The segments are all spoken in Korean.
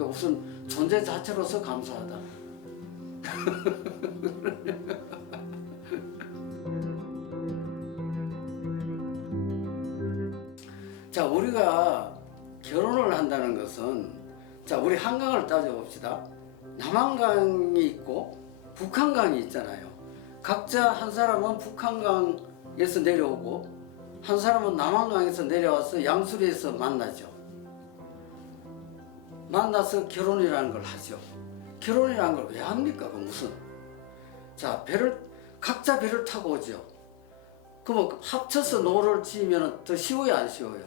그러니까 우선 존재 자체로서 감사하다. 자, 우리가 결혼을 한다는 것은, 자, 우리 한강을 따져봅시다. 남한강이 있고 북한강이 있잖아요. 각자 한 사람은 북한강에서 내려오고 한 사람은 남한강에서 내려와서 양수리에서 만나죠. 만나서 결혼이라는 걸 하죠. 결혼이라는 걸 왜 합니까? 그 무슨? 자, 각자 배를 타고 오죠. 그럼 합쳐서 노를 지으면 더 쉬워요, 안 쉬워요?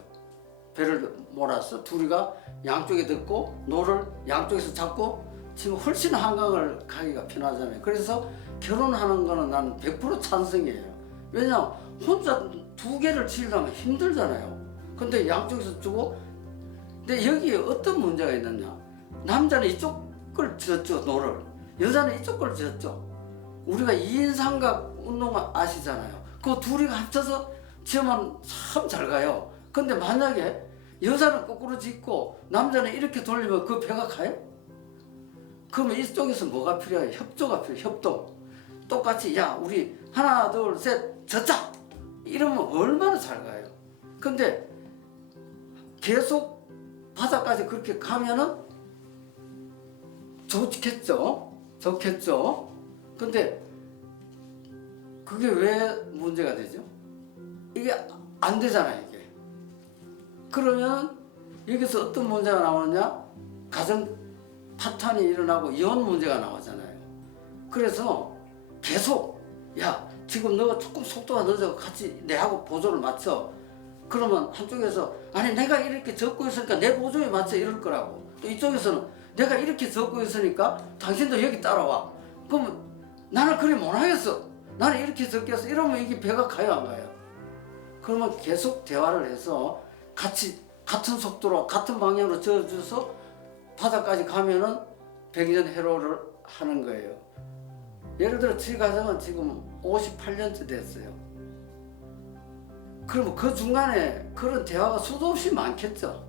배를 몰아서 둘이가 양쪽에 듣고 노를 양쪽에서 잡고 지금 훨씬 한강을 가기가 편하잖아요. 그래서 결혼하는 거는 나는 100% 찬성이에요. 왜냐하면 혼자 두 개를 지으려면 힘들잖아요. 근데 양쪽에서 주고, 근데 여기에 어떤 문제가 있느냐? 남자는 이쪽 걸 지었죠, 노를. 여자는 이쪽 걸 지었죠. 우리가 2인 삼각 운동 아시잖아요. 그 둘이 합쳐서 지으면 참 잘 가요. 근데 만약에 여자는 거꾸로 짓고 남자는 이렇게 돌리면 그 배가 가요? 그러면 이쪽에서 뭐가 필요해요? 협조가 필요해요. 협동. 똑같이 야 우리 하나 둘 셋 젓자 이러면 얼마나 잘 가요. 근데 계속 바다까지 그렇게 가면은 좋겠죠. 근데 그게 왜 문제가 되죠? 이게 안 되잖아요, 이게. 그러면 여기서 어떤 문제가 나오느냐? 가정 파탄이 일어나고 이혼 문제가 나오잖아요. 그래서 계속 야 지금 너가 조금 속도가 늦어 같이 내하고 보조를 맞춰. 그러면 한쪽에서 아니 내가 이렇게 적고 있으니까 내 보조에 맞춰 이럴 거라고. 또 이쪽에서는 내가 이렇게 적고 있으니까 당신도 여기 따라와. 그러면 나는 그리 못하겠어. 나는 이렇게 적겠어. 이러면 이게 배가 가요, 안 가요? 그러면 계속 대화를 해서 같이 같은 속도로 같은 방향으로 저어줘서 바다까지 가면은 백년해로를 하는 거예요. 예를 들어 저희 가정은 지금 58년째 됐어요. 그러면 그 중간에 그런 대화가 수도 없이 많겠죠.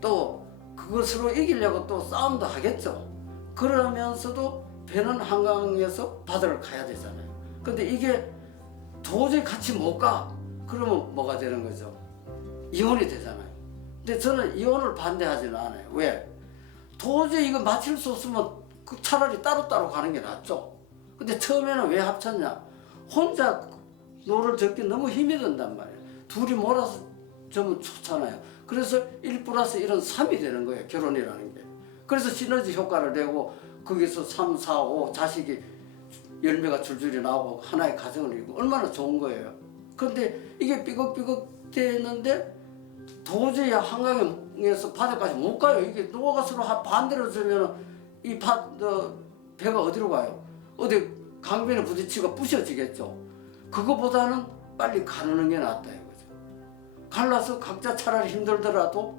또 그것으로 이기려고 또 싸움도 하겠죠. 그러면서도 배는 한강에서 바다를 가야 되잖아요. 근데 이게 도저히 같이 못 가. 그러면 뭐가 되는 거죠? 이혼이 되잖아요. 근데 저는 이혼을 반대하지는 않아요. 왜? 도저히 이거 맞출 수 없으면 차라리 따로따로 가는 게 낫죠. 근데 처음에는 왜 합쳤냐? 혼자 노를 적기 너무 힘이 든단 말이에요. 둘이 몰아서 저면 좋잖아요. 그래서 1 플러스 1은 3이 되는 거예요, 결혼이라는 게. 그래서 시너지 효과를 내고 거기서 3, 4, 5 자식이 열매가 줄줄이 나오고 하나의 가정을 이루고 얼마나 좋은 거예요. 그런데 이게 삐걱삐걱 되는데 도저히 한강에서 바다까지 못 가요. 이게 노가 서로 반대로 들면 이 배가 어디로 가요? 어디 강변에 부딪히고 부셔지겠죠. 그거보다는 빨리 가르는 게 낫다 이거죠. 갈라서 각자 차라리 힘들더라도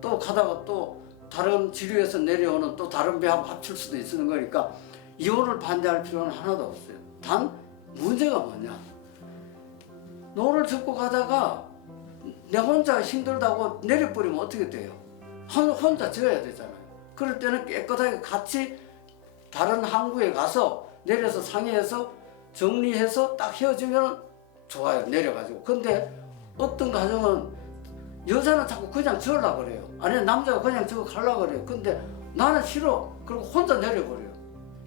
또 가다가 또 다른 지류에서 내려오는 또 다른 배하고 합칠 수도 있는 거니까 이혼을 반대할 필요는 하나도 없어요. 단 문제가 뭐냐? 노를 젓고 가다가 내 혼자 힘들다고 내려버리면 어떻게 돼요? 혼자 져야 되잖아요. 그럴 때는 깨끗하게 같이 다른 항구에 가서 내려서 상의해서 정리해서 딱 헤어지면 좋아요. 내려가지고. 근데 어떤 가정은 여자는 자꾸 그냥 저으려고 그래요. 아니 남자가 그냥 저거 가려고 그래요. 근데 나는 싫어. 그리고 혼자 내려버려요.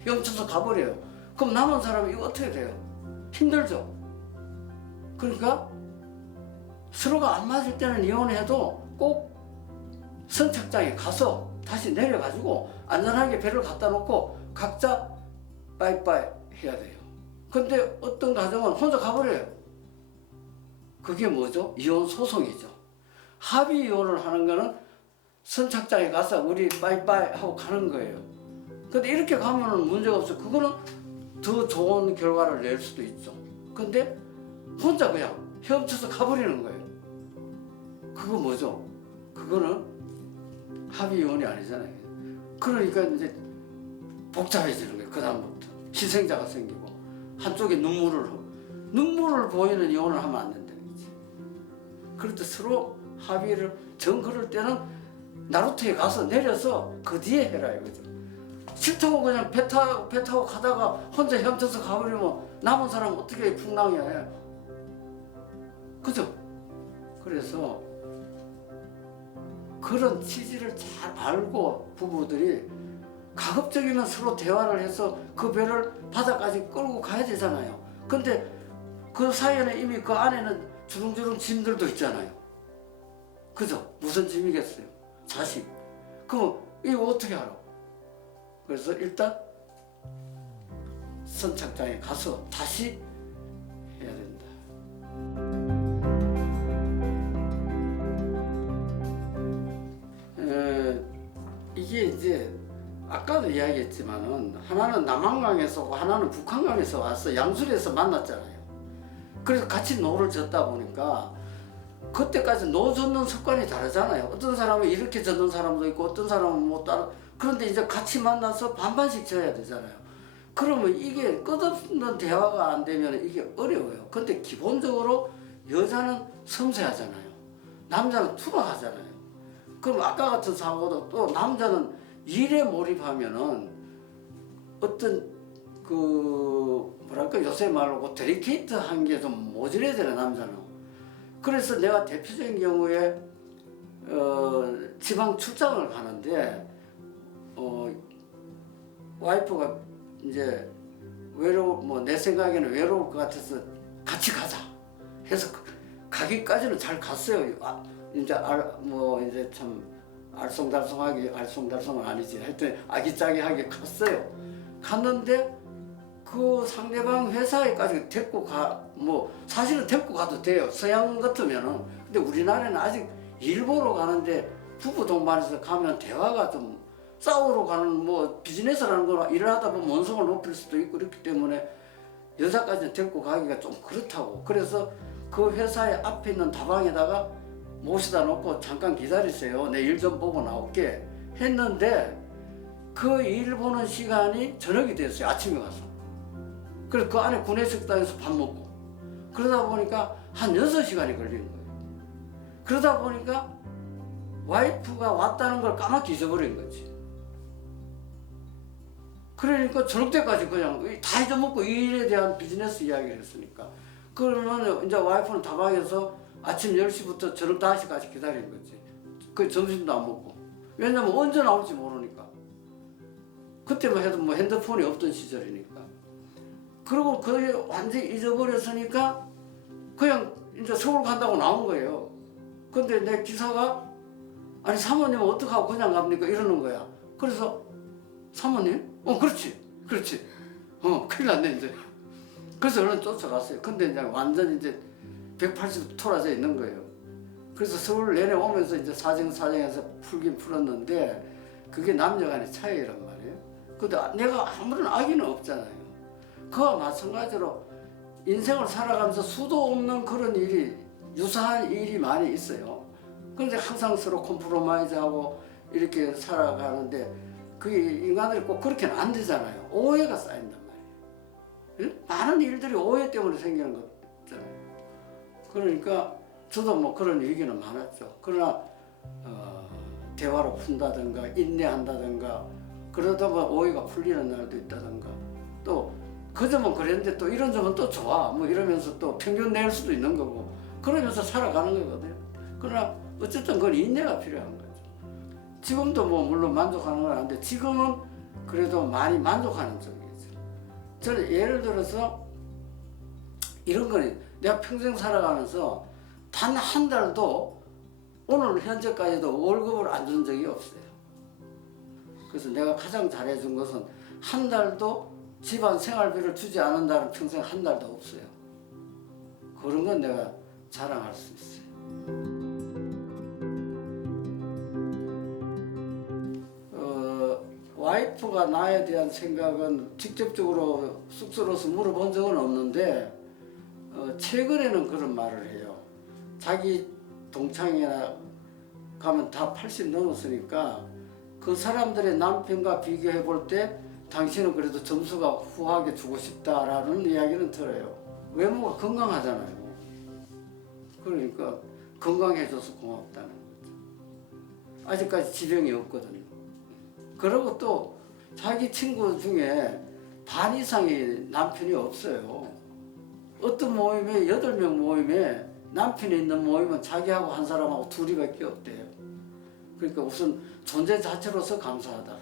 헤엄쳐서 가버려요. 그럼 남은 사람이 이거 어떻게 돼요? 힘들죠. 그러니까 서로가 안 맞을 때는 이혼해도 꼭 선착장에 가서 다시 내려가지고 안전하게 배를 갖다 놓고 각자 빠이빠이 해야 돼요. 근데 어떤 가정은 혼자 가버려요. 그게 뭐죠? 이혼 소송이죠. 합의 이혼을 하는 거는 선착장에 가서 우리 빠이빠이 하고 가는 거예요. 근데 이렇게 가면은 문제가 없어요. 그거는 더 좋은 결과를 낼 수도 있죠. 근데 혼자 그냥 헤엄쳐서 가버리는 거예요. 그거 뭐죠? 그거는 합의 이혼이 아니잖아요. 그러니까 이제 복잡해지는 거예요. 그 다음부터 희생자가 생기고 한쪽에 눈물을 보이는 이혼을 하면 안 된다는 거지. 그럴 때 서로 합의를 그럴 때는 나루터에 가서 내려서 그 뒤에 해라 이거죠. 싫다고 그냥 배 타고 가다가 혼자 헤엄쳐서 가버리면 남은 사람은 어떻게 풍랑해. 그죠? 그래서 그런 취지를 잘 알고 부부들이 가급적이면 서로 대화를 해서 그 배를 바다까지 끌고 가야 되잖아요. 근데 그 사이에는 이미 그 안에는 주렁주렁 짐들도 있잖아요. 그죠? 무슨 짐이겠어요? 자식. 그럼 이거 어떻게 하라고? 그래서 일단 선착장에 가서 다시 해야 된다. 이게 이제 아까도 이야기했지만은 하나는 남한강에서 오고 하나는 북한강에서 와서 양수리에서 만났잖아요. 그래서 같이 노를 젓다 보니까 그때까지 노 젓는 습관이 다르잖아요. 어떤 사람은 이렇게 젓는 사람도 있고 어떤 사람은 뭐 따로. 그런데 이제 같이 만나서 반반씩 져야 되잖아요. 그러면 이게 끝없는 대화가 안 되면 이게 어려워요. 근데 기본적으로 여자는 섬세하잖아요. 남자는 투박하잖아요. 그럼 아까 같은 사고도 또 남자는 일에 몰입하면은 어떤 그 뭐랄까 요새 말로 데리케이트한 게 좀 모자라야 되나 남자는. 그래서 내가 대표적인 경우에 지방 출장을 가는데 와이프가 이제 뭐 내 생각에는 외로울 것 같아서 같이 가자 해서 가기까지는 잘 갔어요. 이제 뭐 이제 참 알쏭달쏭은 아니지. 하여튼 아기자기하게 갔어요. 갔는데 그 상대방 회사에까지 데리고 뭐 사실은 데리고 가도 돼요. 서양 같으면은. 근데 우리나라는 아직 일보러 가는데 부부 동반해서 가면 대화가 좀 싸우러 가는 뭐 비즈니스라는 거나 일을 하다 보면 원성을 높일 수도 있고 그렇기 때문에 여자까지 데리고 가기가 좀 그렇다고. 그래서 그 회사의 앞에 있는 다방에다가 모시다 놓고 잠깐 기다리세요. 내 일 좀 보고 나올게 했는데 그 일 보는 시간이 저녁이 됐어요. 아침에 가서. 그래서 그 안에 구내식당에서 밥 먹고 그러다 보니까 한 6시간이 걸리는 거예요. 그러다 보니까 와이프가 왔다는 걸 까맣게 잊어버린 거지. 그러니까 저녁 때까지 그냥 다 잊어먹고 이 일에 대한 비즈니스 이야기를 했으니까. 그러면 이제 와이프는 다방에서 아침 10시부터 저녁 5시까지 기다리는 거지. 그 점심도 안 먹고. 왜냐면 언제 나올지 모르니까. 그때만 해도 뭐 핸드폰이 없던 시절이니까. 그리고 그게 완전히 잊어버렸으니까 그냥 이제 서울 간다고 나온 거예요. 근데 내 기사가 아니 사모님은 어떡하고 그냥 갑니까? 이러는 거야. 그래서 사모님? 그렇지. 큰일 났네 이제. 그래서 얼른 쫓아갔어요. 근데 이제 완전 이제 180도 돌아져 있는 거예요. 그래서 서울 내내 오면서 이제 사정에서 풀긴 풀었는데 그게 남녀간의 차이란 말이에요. 근데 내가 아무런 악의는 없잖아요. 그와 마찬가지로 인생을 살아가면서 수도 없는 그런 일이 유사한 일이 많이 있어요. 그런데 항상 서로 콤프로마이즈하고 이렇게 살아가는데 그게 인간들이 꼭 그렇게는 안 되잖아요. 오해가 쌓인단 말이에요. 많은 일들이 오해 때문에 생기는 거잖아요. 그러니까 저도 뭐 그런 얘기는 많았죠. 그러나 대화로 푼다든가 인내한다든가 그러다 보면 오해가 풀리는 날도 있다든가 또 그 점은 그랬는데 또 이런 점은 또 좋아 뭐 이러면서 또 평균 낼 수도 있는 거고 그러면서 살아가는 거거든요. 그러나 어쨌든 그건 인내가 필요한 거죠. 지금도 뭐 물론 만족하는 건 아닌데 지금은 그래도 많이 만족하는 쪽이죠. 저는 예를 들어서 이런 거는 내가 평생 살아가면서 단 한 달도 오늘 현재까지도 월급을 안 준 적이 없어요. 그래서 내가 가장 잘해준 것은 한 달도 집안 생활비를 주지 않는다는 평생 한 달도 없어요. 그런 건 내가 자랑할 수 있어요. 와이프가 나에 대한 생각은 직접적으로 쑥스러워서 물어본 적은 없는데 최근에는 그런 말을 해요. 자기 동창이나 가면 다 80 넘었으니까 그 사람들의 남편과 비교해 볼 때 당신은 그래도 점수가 후하게 주고 싶다라는 이야기는 들어요. 외모가 건강하잖아요. 그러니까 건강해져서 고맙다는 거죠. 아직까지 지병이 없거든요. 그리고 또 자기 친구 중에 반 이상이 남편이 없어요. 어떤 모임에 8명 모임에 남편이 있는 모임은 자기하고 한 사람하고 둘이밖에 없대요. 그러니까 우선 존재 자체로서 감사하다.